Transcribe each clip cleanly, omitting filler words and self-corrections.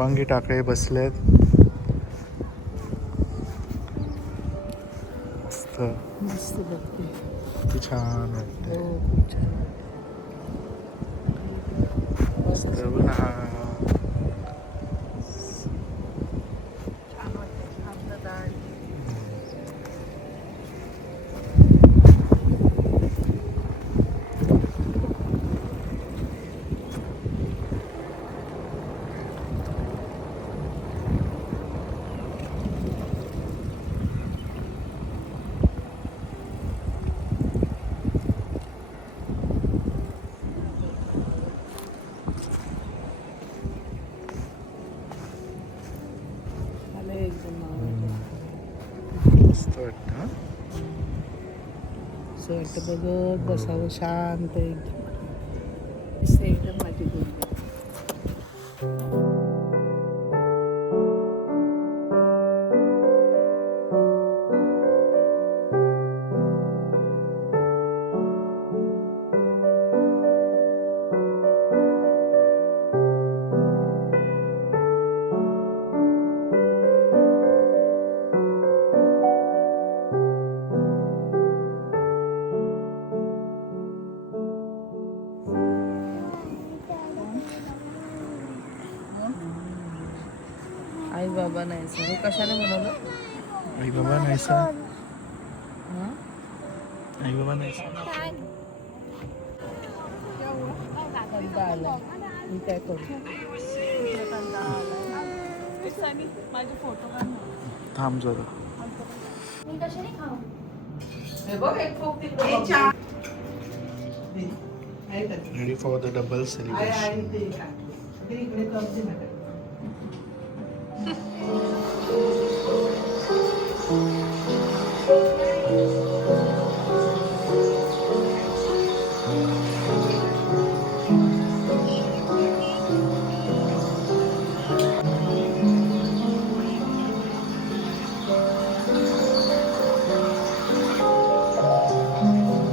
शुभांगी टाकळे बसलेत. मस्त मस्त बघते. किती छान वाटते. हो खूप छान मस्त बघ. छान वाटते. शांतता. मस्त वाटतं हा. असं वाटतं बघत बसावं शांत एकदम. एकदम माझी गुंडी. आई बाबा नाही सर हे कशाने बनवलं? आई बाबा नाही सर. आई बाबा नाही सर. कंटाळा आला. मी काय करू? माझे फोटो काढ. थांब जरा. मी कशाने खाऊ? हे बघ एक फोक तिकडे. Ready for the double celebration.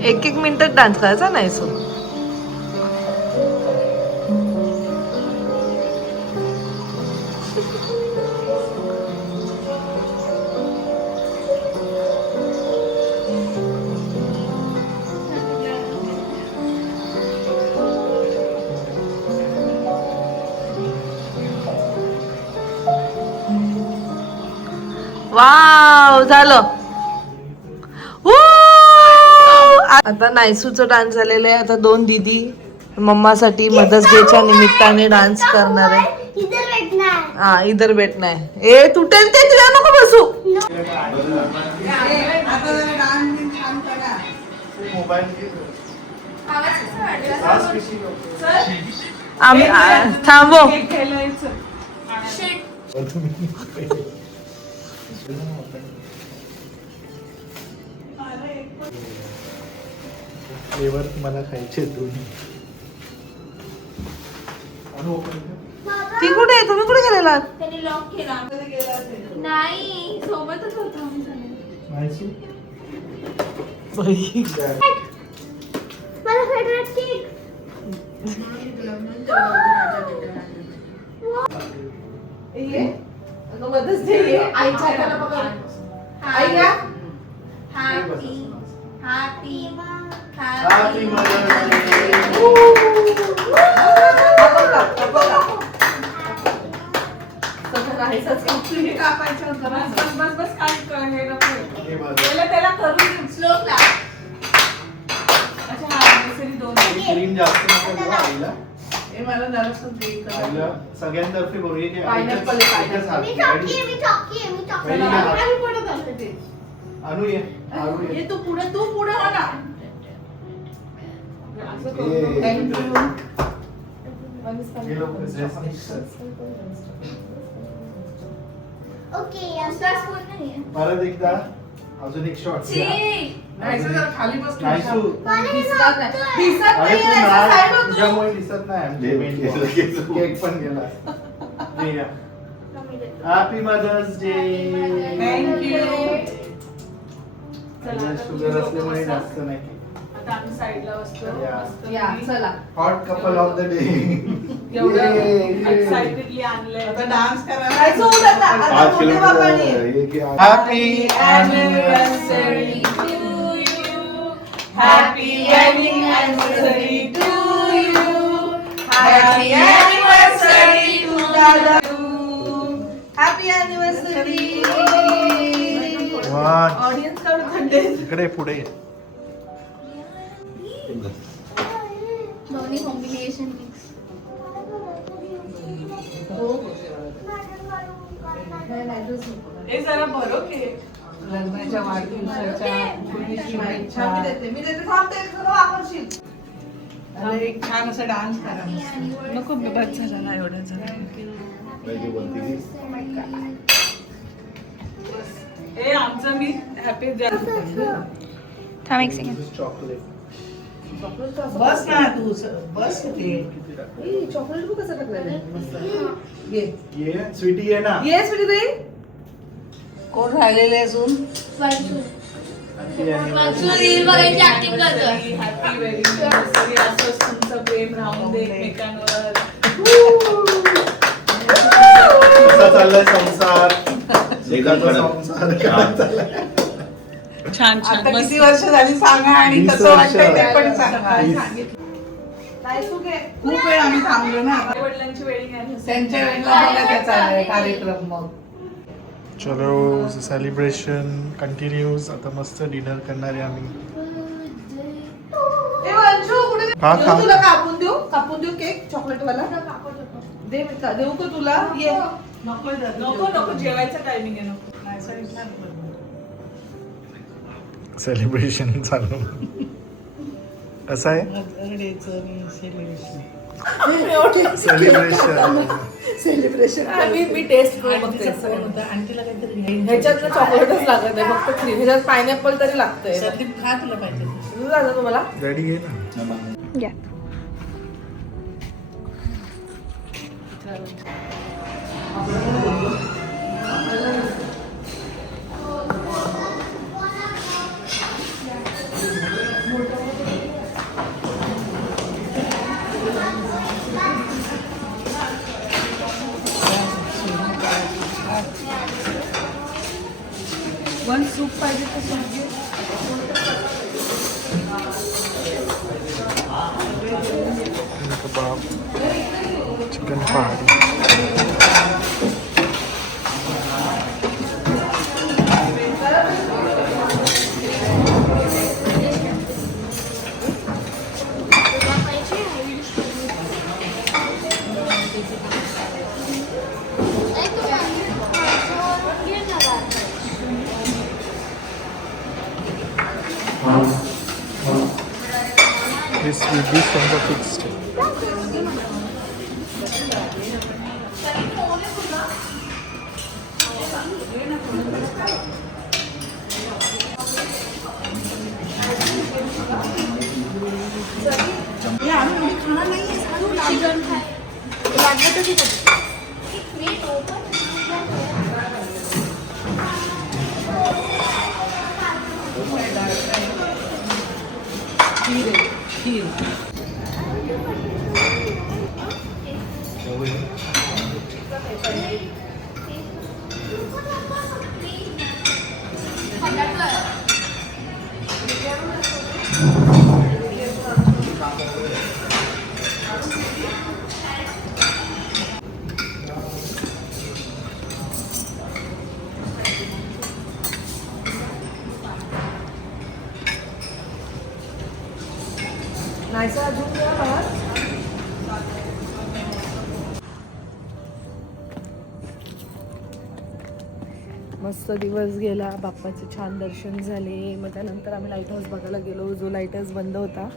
एक एक मिनिटात डान्स करायचा नाही सो. वाव झालं. आता नायसूचं डान्स झालेलं आहे. आता दोन दीदी मम्मासाठी मदर्स डेच्या निमित्ताने डान्स करणार आहे. हा इधर बैठना है. ए तुटेल ते तुला नको बसू. आम्ही थांबो. फ्लेवर मला खायचे दोन्ही. ती कुठे आहे? तुम्ही कुठे गेलेला? त्याने लॉक केला. नाही सोबतच होतो आम्ही सगळे. मला फेवरेट केक. मदर्स डे आईच्या हाताला पकड. आई घ्या. Happy happy happy mother's day. कापायचं होतं. बस बस काय हे नको. त्याला करून स्लोप ला. अच्छा हा दोन. क्रीम जास्त नको देऊ आईला. हे मला जरासं दे. आईला सगळ्यांतर्फे करू. एक पायनॅपल मी चॉकी आणि पडत असते ते. आणू ये. ये तू पुढे हो ना. असं करू. थँक्यू. ओके उसका स्पून नाही आहे. परत एकदा अजून एक शॉट. नाही जरा खाली बस. नायसू. दिसत नाही. अरे तू असं नाही, side होतो. तुझ्यामुळे दिसत नाही. केक पण गेला. Happy mother's day. Thank you. Sugar असल्यामुळे जास्त नाही. आता आम्ही साईडला बसतो. या. मस्त. या चला. Hot couple of the day. एवढं एक्साइटेडली आणलंय आता डान्स करायला 5 kilometre happy anniversary to you. Happy anniversary to you. Happy anniversary to दादा. Happy anniversary. ऑडियन्स कडून थंडे. इकडे पुढे दोन्ही कॉम्बिनेशन मिक्स. हे जरा बरं की लग्नाच्या वाढदिवसाच्या शुभेच्छा मी देते थांबते वापरशील. अरे एक छान असा डान्स करा. नको बस झाला ना एवढा झाला. हे आमचं मी हॅपी थांब एक सेकंड. चॉकलेट बस ना तू बस ते चॉकलेट कसं टाकलेलं ये स्वीटी आहे ना ये स्वीटी ताई कोण राहिलेले अजून बघायची ऍक्टिंग करतोय. Happy wedding anniversary. असंच तुमचं प्रेम राहून दे एकमेकांवर. कसा चाललाय संसार संसार काय चाललाय छान छान. आता किती वर्ष झाली सांगा आणि 20 कसं वाटतंय ते पण वर्ष. सांगा. 20. खूप वेळ आम्ही थांबलो ना. वडिलांची वेडिंग त्यांच्या वेळेला बघा त्याचा कार्यक्रम. मग चलो सेलिब्रेशन कंटिन्यूज. आता मस्त डिनर करणार आहे आम्ही. खा. तुला कापून देऊ केक चॉकलेट वाला दे. देऊ का तुला? ये नको नको जेवायचं टायमिंग आहे. नको सेलिब्रेशन चालू कसं आहे सेलिब्रेशन मी टेस्ट करून बघते. ह्याच्यात चॉकलेटच लागत आहे फक्त क्रीम. ह्याच्यात पायनॅपल तरी लागतंय. खा तुला पाहिजे झालं तुम्हाला रेडी घे ना. घ्या. वन सूप पाहिजे तर सूप घे. कबाब चिकन पहाडी This will be from the fixed. Chicken खाय लागलं तर ठीक आहे. नाहीसा अजून घ्या बाहेर. मस्त दिवस गेला. बाप्पाचे छान दर्शन झाले. मग त्यानंतर आम्ही लाईट हाऊस बघायला गेलो. जो लाईट हाऊस बंद होता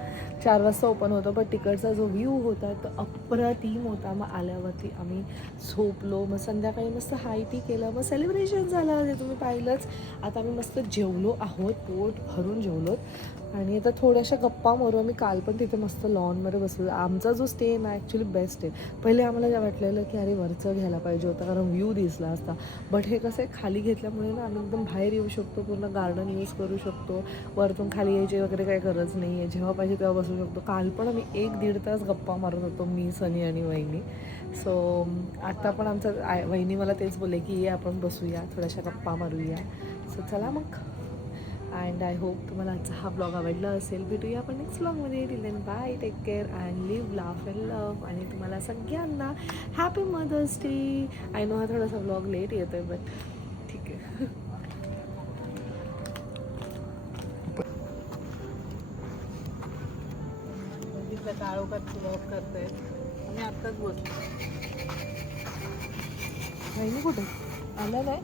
4 वाजता ओपन होता. पण तिकडचा जो व्ह्यू होता तो अप्रतिम होता. मग आल्यावरती आम्ही झोपलो. मग संध्याकाळी मस्त हाय टी केलं. मग सेलिब्रेशन झालं जे तुम्ही पाहिलंच. आता आम्ही मस्त जेवलो आहोत. पोट भरून जेवलोत. आणि आता थोड्याशा गप्पा मारू. आम्ही काल पण तिथे मस्त लॉनमध्ये बसलो. आमचा जो स्टे ना ॲक्च्युली बेस्ट आहे. पहिले आम्हाला वाटलेलं की अरे वरचं घ्यायला पाहिजे होतं कारण व्ह्यू दिसला असता. बट हे कसं आहे खाली घेतलं घेतल्यामुळे ना आम्ही एकदम बाहेर येऊ शकतो, पूर्ण गार्डन यूज करू शकतो, वरतून खाली यायची वगैरे काही गरज नाही आहे, जेव्हा पाहिजे तेव्हा बसू शकतो. काल पण आम्ही 1-1.5 तास गप्पा मारत होतो, मी, सनी आणि वहिनी. सो आता पण वहिनी मला तेच बोलले की ये आपण बसूया, थोड्याशा गप्पा मारूया. सो चला मग. अँड आय होप तुम्हाला आजचा हा ब्लॉग आवडला असेल. भेटूया आपण नेक्स्ट ब्लॉगमध्ये. Till then bye, take care and live, laugh and love. आणि तुम्हाला सगळ्यांना happy mother's day. I know हा थोडासा ब्लॉग लेट येतो आहे, बट ठीक आहे. काळोखात ब्लॉग करते मी आत्ताच बोलतो. बहिणी कुठे आल्या नाही?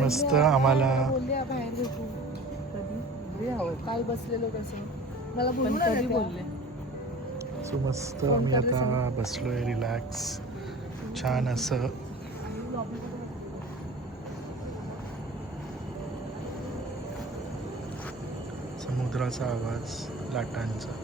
मस्त आम्हाला बाहेर भेटू कधी हवं. काल बसलेलो कसं मला बोलून कधी बोलले. सो मस्त आम्ही आता बसलोय रिलॅक्स छान असं. समुद्राचा आवाज, लाटांचा.